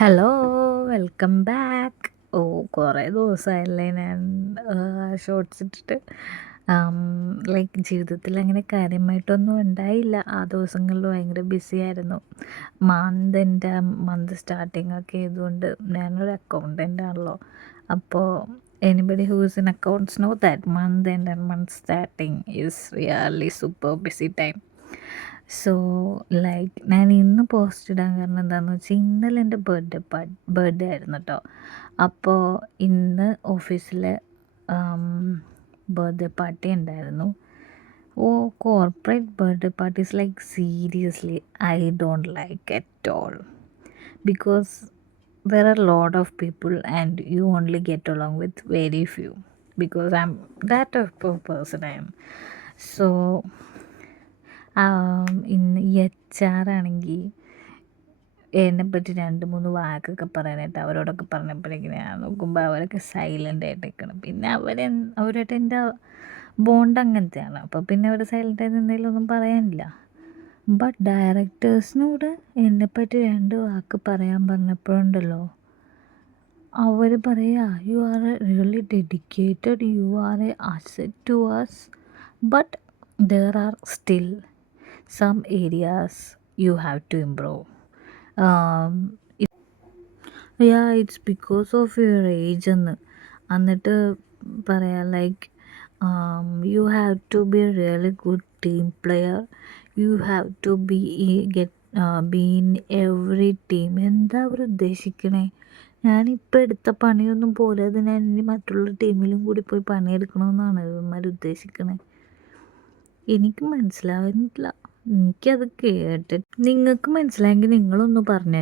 Hello, welcome back. ഓ, കുറേ ദിവസമായല്ലേ ഞാൻ shorts ഇട്ടിട്ട്. ലൈക്ക് ജീവിതത്തിൽ അങ്ങനെ കാര്യമായിട്ടൊന്നും ഉണ്ടായില്ല. ആ ദിവസങ്ങളിൽ ഭയങ്കര ബിസി ആയിരുന്നു. എൻ്റെ മന്ത് സ്റ്റാർട്ടിങ് ഒക്കെ ആയതുകൊണ്ട് ഞാനൊരു അക്കൗണ്ടൻ്റ് ആണല്ലോ. അപ്പോൾ anybody who is in accounts know that month starting is really super busy time. So like ഞാൻ ഇന്ന് പോസ്റ്റ് ഇടാൻ കാരണം എന്താണെന്ന് വെച്ചാൽ ഇന്നലെ എൻ്റെ ബർത്ത്ഡേ ആയിരുന്നു കേട്ടോ. അപ്പോൾ ഇന്ന് ഓഫീസിൽ ബർത്ത്ഡേ പാർട്ടി ഉണ്ടായിരുന്നു. Oh, corporate birthday parties like seriously I don't like at all because there are a lot of people and you only get along with very few because I'm that type of person I am. So ഇന്ന് ഈ HR ആണെങ്കിൽ എന്നെപ്പറ്റി 2-3 വാക്കൊക്കെ പറയാനായിട്ട് അവരോടൊക്കെ പറഞ്ഞപ്പോഴേക്കും ഞാൻ നോക്കുമ്പോൾ അവരൊക്കെ silent ആയിട്ട് നിൽക്കണം. പിന്നെ അവരായിട്ട് എൻ്റെ ബോണ്ട് അങ്ങനത്തെയാണ്. അപ്പോൾ പിന്നെ അവർ സൈലൻ്റായി നിന്നതിൽ ഒന്നും പറയാനില്ല. ബട്ട് ഡയറക്ടേഴ്സിനോട് എന്നെപ്പറ്റി 2 വാക്ക് പറയാൻ പറഞ്ഞപ്പോഴുണ്ടല്ലോ, അവർ പറയുക you are a really dedicated, you are a asset to us, but there are still some areas you have to improve. It's because of your age എന്ന്. എന്നിട്ട് പറയാം like you have to be a really good team player, you have to be in every team. എന്താ അവർ ഉദ്ദേശിക്കണേ? ഞാനിപ്പോൾ എടുത്ത പണിയൊന്നും പോലെ അത് ഞാൻ ഇനി മറ്റുള്ള ടീമിലും കൂടി പോയി പണിയെടുക്കണമെന്നാണ് ഇവന്മാർ ഉദ്ദേശിക്കണേ. എനിക്ക് മനസ്സിലാവുന്നില്ല. എനിക്കത് കേട്ടിട്ട് നിങ്ങൾക്ക് മനസ്സിലായെങ്കിൽ നിങ്ങളൊന്ന് പറഞ്ഞു.